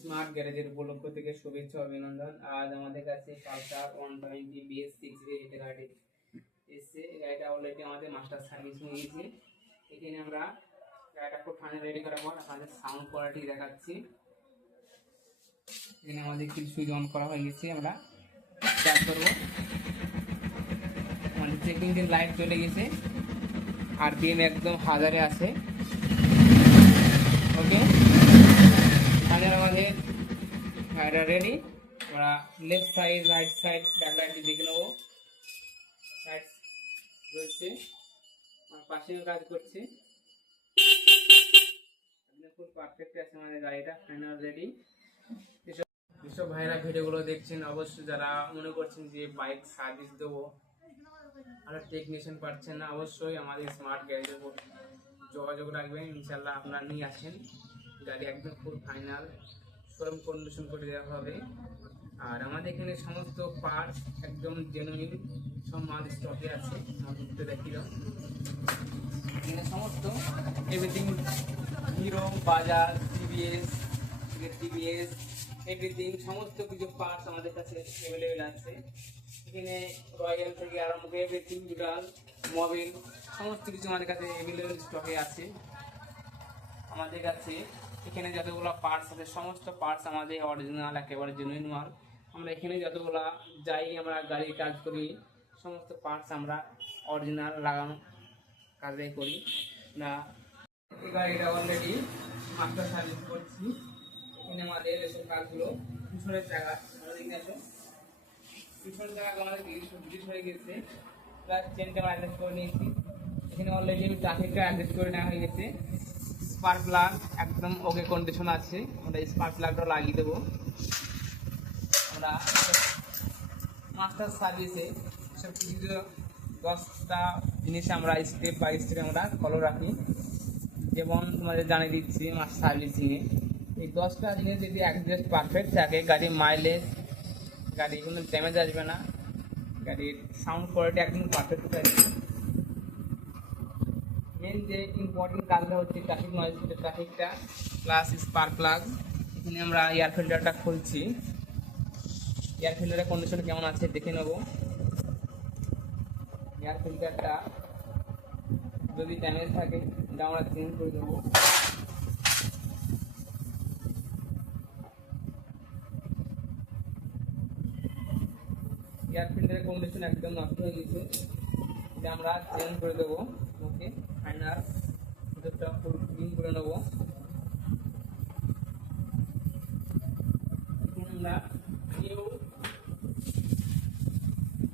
Smart গ্যারেজের উপলক্ষ থেকে শুভেচ্ছা অভিনন্দন। আজ আমাদের কাছে পালসার 120 BS6 এর গাড়ি এসছে। এই গাড়িটা অলরেডি আমাদের মাস্টার সার্ভিস হয়ে গেছে। এখানে আমরা গাড়িটা খুব ফাইনাল রেডি করার পর আমাদের সাউন্ড কোয়ালিটি দেখাচ্ছি। এখানে আমাদের কিছু সুইচ অন করা হয়ে গেছে, আমরা স্টার্ট করবো। আমাদের চেক ইঞ্জিন লাইট চলে গেছে, আরপিএম একদম 1000-এ আছে। ওকে, আমাদের গাড়িটা রেডি। আমরা left side, right side, back লাইটটি দেখে নেবো। লাইট রয়েছে, আমার পাশেও কাজ করছে, খুব পারফেক্ট আছে আমাদের গাড়িটা ফাইনাল রেডি। যেসব ভাইরা ভিডিওগুলো দেখছেন, অবশ্যই যারা মনে করছেন যে বাইক সার্ভিস দেবো আর টেকনিশিয়ান পাচ্ছেন না, অবশ্যই আমাদের স্মার্ট গ্যারেজের উপর যোগাযোগ রাখবেন। ইনশাল্লাহ আপনারা নিয়ে আসেন, গাড়ি একদম ফুল ফাইনাল শোরুম কন্ডিশন করে দেওয়া হবে। আর আমাদের এখানে সমস্ত পার্টস একদম জেনুইন, সব মাল স্টকে আছে। আমাদের দেখি দাও, এখানে সমস্ত everything hero, Bajaj, TVS everything সমস্ত কিছু পার্টস আমাদের কাছে অ্যাভেলেবেল আছে। এখানে রয়্যাল থেকে আরম্ভ করে এভরিথিং, ডুরাল, মোবিল সমস্ত কিছু আমাদের কাছে অ্যাভেলেবেল স্টকে আছে। আমাদের কাছে এখানে যতগুলো পার্টস আছে সমস্ত পার্টস আমাদের অরিজিনাল, একেবারে জেনুইন মাল। আমরা এখানে যতগুলো যাই আমরা গাড়ির কাজ করি, সমস্ত পার্টস আমরা অরিজিনাল লাগানো কাজে করি না। এই গাড়িটা অলরেডি মাস্টার সার্ভিস করছি। এখানে আমাদের এসব কাজগুলো পিছনের জায়গা আমাদের আসো, পিছনের জায়গাগুলো আমাদের ডিলিট হয়ে গেছে, প্লাস চেনটা আমরা অ্যাডজাস্ট করে নিয়েছি। এখানে অলরেডি আমি ট্রাফিকটা অ্যাডজাস্ট করে নেওয়া হয়ে গেছে। স্পার্ক প্লাগ একদম ওকে কন্ডিশন আছে, আমরা স্পার্ক প্লাগটা লাগিয়ে দেবো। আমরা মাস্টার সার্ভিসে সব কিছু 10টা জিনিস আমরা স্টেপ বাই স্টেপ আমরা ফলো রাখি। যেমন তোমাদের জানিয়ে দিচ্ছি, মাস্টার সার্ভিসিংয়ে এই 10টা জিনিস যদি একজাস্ট পারফেক্ট থাকে, গাড়ির মাইলেজ, গাড়ির কোনো ড্যামেজ আসবে না, গাড়ির সাউন্ড কোয়ালিটি একদম পারফেক্ট থাকবে। মেন যে ইম্পর্টেন্ট কাজটা হচ্ছে ট্রাফিক নয়েজ, ট্রাফিকটা প্লাস স্পার্ক প্লাগ। এখানে আমরা এয়ার ফিল্টারটা খুলছি, এয়ার ফিল্টারের কন্ডিশন কেমন আছে দেখে নেব। এয়ার ফিল্টারটা যদি ড্যামেজ থাকে এটা আমরা চেঞ্জ করে দেবো। এয়ার ফিল্টারের কন্ডিশন একদম নষ্ট হয়ে গেছে, এটা আমরা চেঞ্জ করে দেবো। ওকে, ফাইনাল ভিতরটা ফুল ক্লিন করে নেবো। আমরা নিউ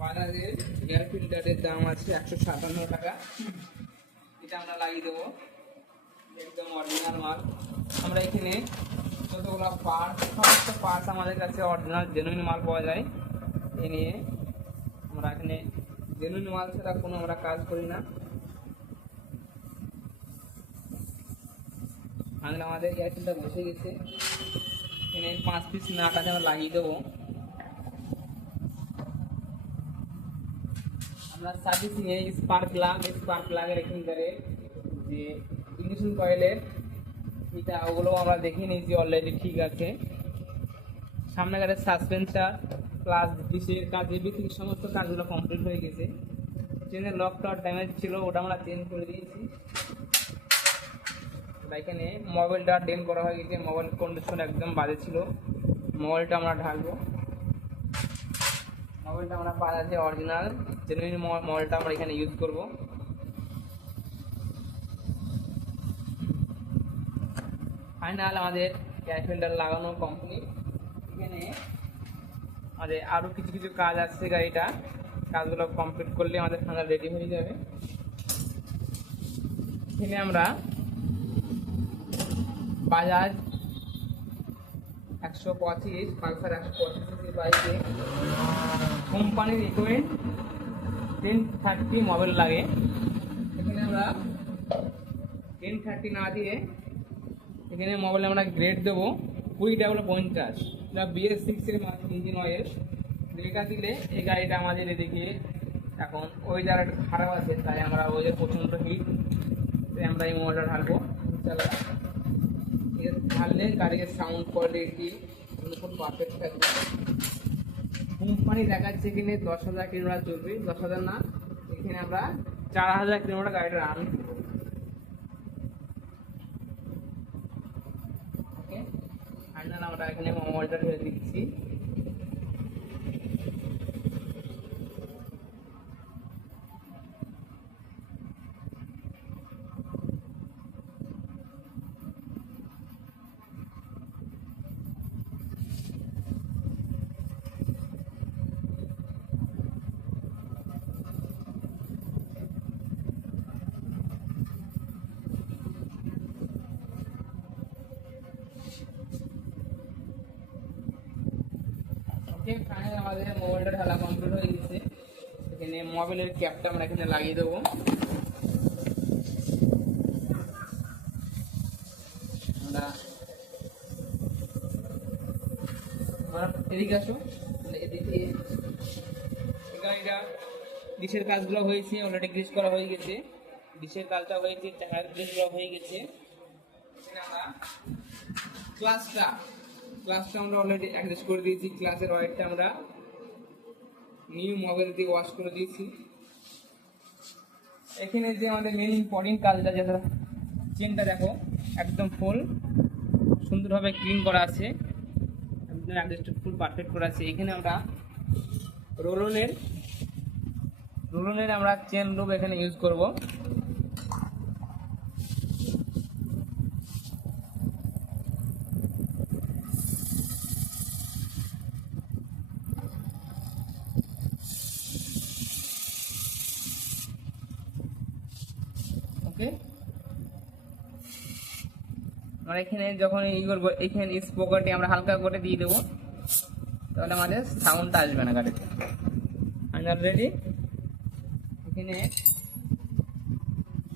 বাজাজের এয়ার ফিল্টারের দাম আছে 157 টাকা, এটা আমরা লাগিয়ে দেবো, একদম অরিজিনাল মাল। আমরা এখানে যতগুলো পার্টস, সমস্ত পার্টস আমাদের কাছে অরিজিনাল জেনুইন মাল পাওয়া যায়। এ নিয়ে আমরা এখানে জেনুইন মাল ছাড়া কোনো আমরা কাজ করি না। আমাদের এয়ার ফিল্টার বসে গেছে, এখানে 5 পিস নাট আছে, আমরা লাগিয়ে দেবো। আমরা সার্ভিসিংয়ে স্পার্ক প্লাগের এখানকারে যে ইগনিশন কয়েলের এটা, ওগুলো আমরা দেখে নিয়েছি অলরেডি ঠিক আছে। সামনেকারের সাসপেন্সার প্লাস ডিসের কাজ, এভরিথিং সমস্ত কাজগুলো কমপ্লিট হয়ে গেছে। ট্রেনের লকটা ড্যামেজ ছিল, ওটা আমরা চেঞ্জ করে দিয়েছি। এখানে মোবাইলটা ডেন করা হয়ে গেছে, মোবাইল কন্ডিশন একদম বাজে ছিল। মোবাইলটা আমরা ঢালবো, মোবাইলটা আমরা বাজাজে অরিজিনাল জেনুইন মোবাইলটা আমরা এখানে ইউজ করব। ফাইনাল আমাদের এয়ার ফিল্টার লাগানো কমপ্লিট। এখানে আমাদের আরও কিছু কিছু কাজ আছে, গাড়িটা কাজগুলো কমপ্লিট করলে আমাদের ফাইনাল রেডি হয়ে যাবে। এখানে আমরা বাজাজ 125 পালসার 125 বাইকে কোম্পানির রিকোয়েন্ট 1030 মোবাইল লাগে। এখানে আমরা 1030 না দিয়ে এখানে মোবাইলে আমরা গ্রেড দেবো 2050, এটা BS6 এর ইঞ্জিন অয়েল। এটা দিলে এই গাড়িটা আমাদের এদিকে এখন ওয়েদার খারাপ আছে, তাই আমরা ওয়েদার প্রচণ্ড হিট, তাই আমরা এই মোবাইলটা ঢালবো। ইনশাআল্লাহ এটা ঢাললে গাড়ির সাউন্ড কোয়ালিটি খুব পারফেক্ট থাকবে। কোম্পানি দেখাচ্ছে এখানে 10,000 কিলোমিটার চলবে, 10,000 না, এখানে আমরা 4,000 কিলোমিটার গাড়িটা রান করবো। ওকে, ফাইনাল আমরা এখানে মোবাইলটা ঢেলে দিচ্ছি। ওকে, ফাইনাল আমাদের মোবাইলটা ঢালা কমপ্লিট হয়ে গেছে। এখানে মোবাইলের ক্যাপটা আমরা এখানে লাগিয়ে দেবো। আমরা এদিকে আসো, এদিকে গাড়িটা ডিশের কাজগুলো হয়েছে, অলরেডি গ্রিস করা হয়ে গেছে, ডিশের কাজটা হয়েছে, চাকার গ্রিস করা হয়ে গেছে। আমরা ক্লাসটা আমরা অলরেডি অ্যাডজাস্ট করে দিয়েছি। ক্লাসের ওয়াইরটা আমরা নিউ মোবাইল দিয়ে ওয়াশ করে দিয়েছি। এখানে যে আমাদের মেন ইম্পর্টেন্ট কাজটা, যেটা চেনটা দেখো একদম ফুল সুন্দরভাবে ক্লিন করা আছে, একদম অ্যাডজাস্ট ফুল পারফেক্ট করা আছে। এখানে আমরা রোলনের আমরা চেন লুপ এখানে ইউজ করব। ওকে, আমরা এখানে যখন ই করবো, এখানে স্পোকারটি আমরা হালকা করে দিয়ে দেবো, তাহলে আমাদের সাউন্ডটা আসবে না গাড়িতে। Final ready. এখানে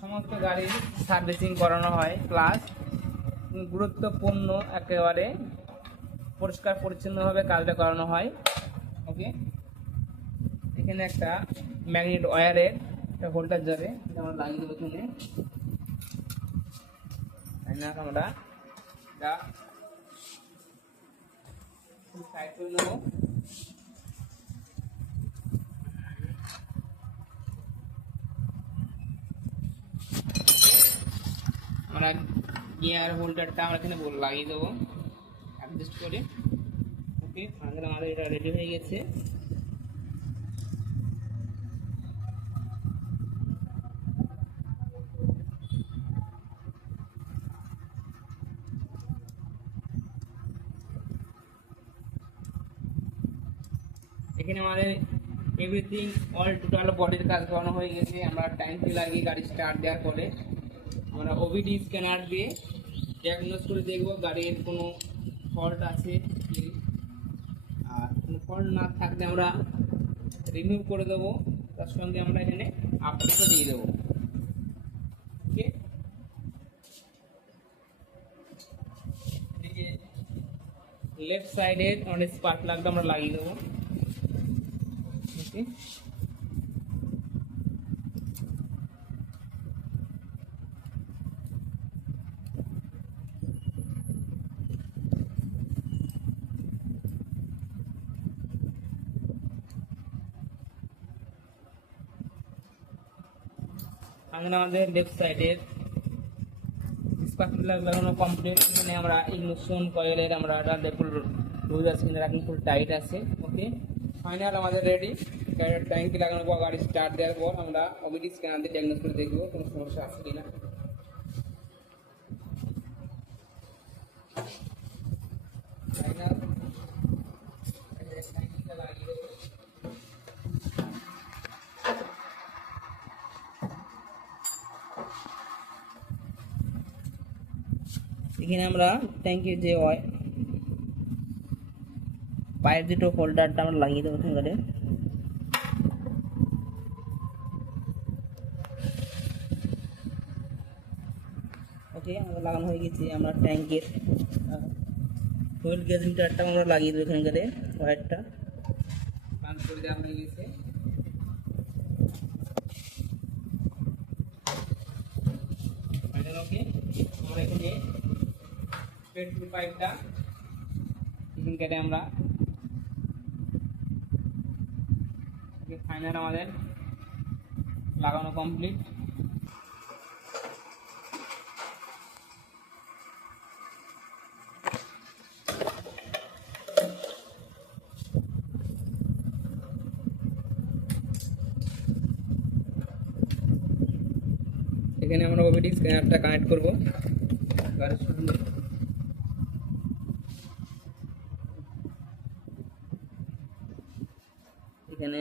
সমস্ত গাড়ির সার্ভিসিং করানো হয়, প্লাস গুরুত্বপূর্ণ একেবারে পরিষ্কার পরিচ্ছন্নভাবে কাজটা করানো হয়। ওকে, এখানে একটা ম্যাগনেট ওয়্যারের একটা হোল্ডার যাবে, এটা আমরা লাগিয়ে দেবো এখানে। আমরা এটা সাইড করে নেবো। আমরা গিয়ার হোল্ডারটা আমরা এখানে লাগিয়ে দেবো অ্যাডজাস্ট করে। ওকে, আমাদের এটা রেডি হয়ে গেছে। এখানে আমাদের এভরিথিং অল টোটাল বডির কাজ করানো হয়ে গেছে। আমরা ট্যাঙ্কি লাগিয়ে গাড়ি স্টার্ট দেওয়ার পরে আমরা ওবিডি স্ক্যানার দিয়ে ডায়াগনোস করে দেখব গাড়ির কোনো ফল্ট আছে কি, আর কোনো ফল্ট না থাকলে আমরা রিমুভ করে দেবো, তার সঙ্গে আমরা এখানে আপডেটও দিয়ে দেবো। ওকে, এদিকে লেফট সাইডের অনেক স্পার্ক প্লাগটা আমরা লাগিয়ে দেবো। ওকে, আমাদের লেফট সাইডের স্পার্ক প্লাগ লাগানো কমপ্লিট। এখানে আমরা ইগনিশন কয়েলের আমরা ফুল লুজ আছে, কিন্তু রাখুন ফুল টাইট আছে। ওকে, ফাইনাল আমাদের রেডি। গাড়ির ট্যাঙ্কি লাগানোর পর গাড়ি স্টার্ট দেওয়ার পর আমরা ওবিডি স্ক্যানার দিয়ে ডায়াগনোস করে দেখবো কোনো সমস্যা আছে কিনা। ফাইনাল ট্যাঙ্কিটা লাগিয়ে দেবো। এখানে আমরা ট্যাঙ্কির যে পাইপ দুটো হোল্ডারটা আমরা লাগিয়ে দেবো এখানে। ওকে, আমাদের লাগানো হয়ে গেছে। আমরা ট্যাঙ্কের হুইল গেজ মিটারটা আমরা লাগিয়ে দেবো এখানকারে, ওয়্যারটা পাঞ্চ করে দেওয়া হয়ে গেছে। ওকে, আমরা এখানে পেট্রোল পাইপটা এখানে কেটে আমরা ফাইনাল আমাদের লাগানো কমপ্লিট। এখানে আমরা ওবিডি স্ক্যানারটা কানেক্ট করব গাড়ির সঙ্গে। এখানে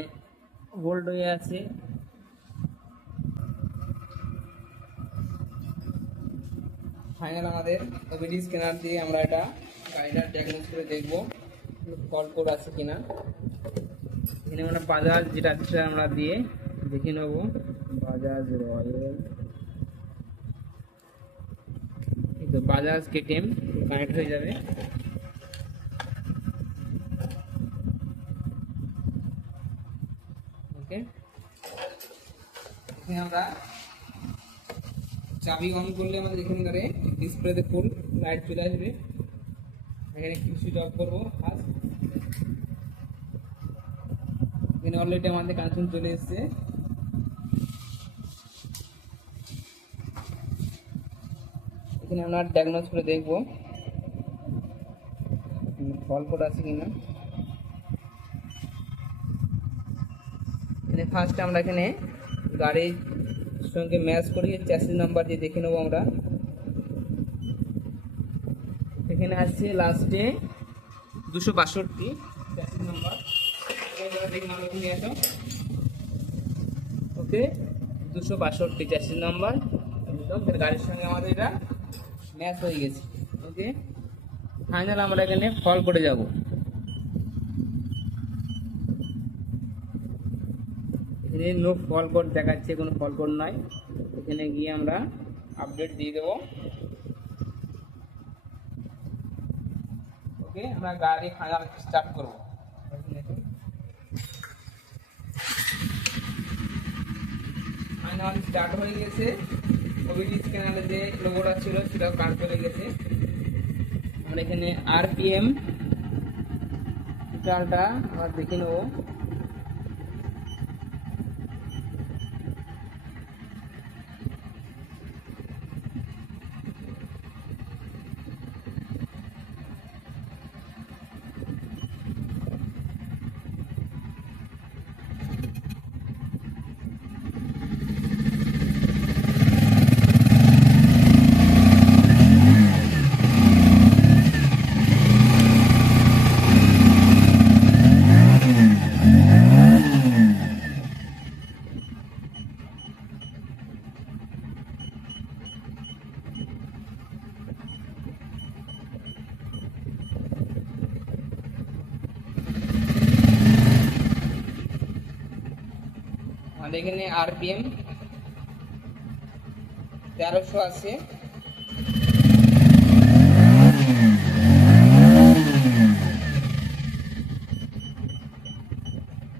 হোল্ড হয়ে আছে। ফাইনাল আমাদের ওবিডি স্ক্যানার দিয়ে আমরা এটা গাড়িটা ডায়াগনোস করে দেখব ফল্ট কোড আছে কিনা। এখানে আমরা বাজাজ যেটা আছে সেটা আমরা দিয়ে দেখে নেব। Bajaj royal, Bajaj KTM connect হয়ে যাবে। ওকে, এখানে আমরা চাবি অন করলে আমাদের এখানকারে ডিসপ্লেতে ফুল লাইট চলে আসবে। এখানে সুইচ অফ করবো ফার্স্ট। এখানে অলরেডি আমাদের কানেকশন চলে এসেছে। এখানে আমরা ডায়াগনোস করে দেখবো ফল্ট কোড আছে কিনা। এখানে ফার্স্ট আমরা এখানে গাড়ির সঙ্গে ম্যাচ করে চ্যাসিস নাম্বার দিয়ে দেখে নেবো আমরা। এখানে আসছে লাস্টে 262 চ্যাসিস নাম্বার। ওকে, 262 চ্যাসিস নাম্বার গাড়ির সঙ্গে আমাদের এটা ম্যাচ হয়ে গেছে। ওকে, ফাইনাল আমরা এখানে ফল করে যাব। এখানে নো ফল কোড দেখাচ্ছে, কোনো ফল কোড নাই। এখানে গিয়ে আমরা আপডেট দিয়ে দেবো। ওকে, আমরা গাড়ি ফাইনাল স্টার্ট করব। ফাইনাল স্টার্ট হয়ে গেছে। ওবিডি স্ক্যানারে যে লোগোটা ছিল সেটাও কাজ করে গেছে। আমরা এখানে আরপিএম টোটালটা আমরা দেখে নেব। আমাদের এখানে আরপিএম 1300 আছে।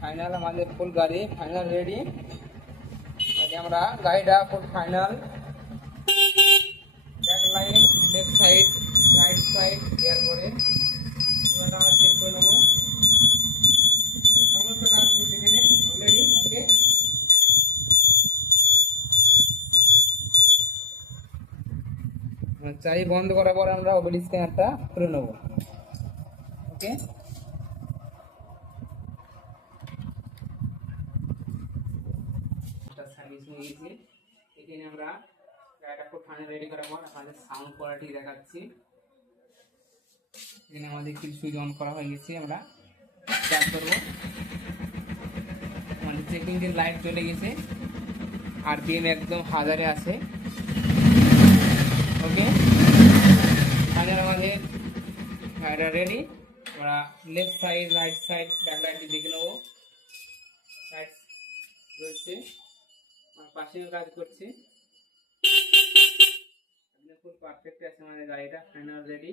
ফাইনাল আমাদের ফুল গাড়ি ফাইনাল রেডি। আমরা গাড়িটা full final back line, left side, right side clear করে আমরা চেক করে নেবো। সমস্ত কাজ করছে এখানে অলরেডি। ওকে, চাবি বন্ধ করার পর আমরা ওবিডি স্ক্যানারটা খুলে নেব। ওকে, সার্ভিস হয়ে গেছে। এখানে আমরা গাড়িটা খুব ফাইনাল রেডি করার পর আমাদের সাউন্ড কোয়ালিটি দেখাচ্ছি। এখানে আমাদের কিছু সুইচ অন করা হয়ে গেছে। আমরা স্টার্ট করবো। আমাদের চেকিং যে লাইট চলে গেছে, আরপিএম একদম 1000-এ আছে। ওকে, ফাইনাল আমাদের গাড়িটা রেডি। আমরা left side, right side, back লাইটটি দেখে নেবো। সাইড রয়েছে, পাশেও কাজ করছে। খুব পারফেক্ট আছে আমাদের গাড়িটা ফাইনাল রেডি।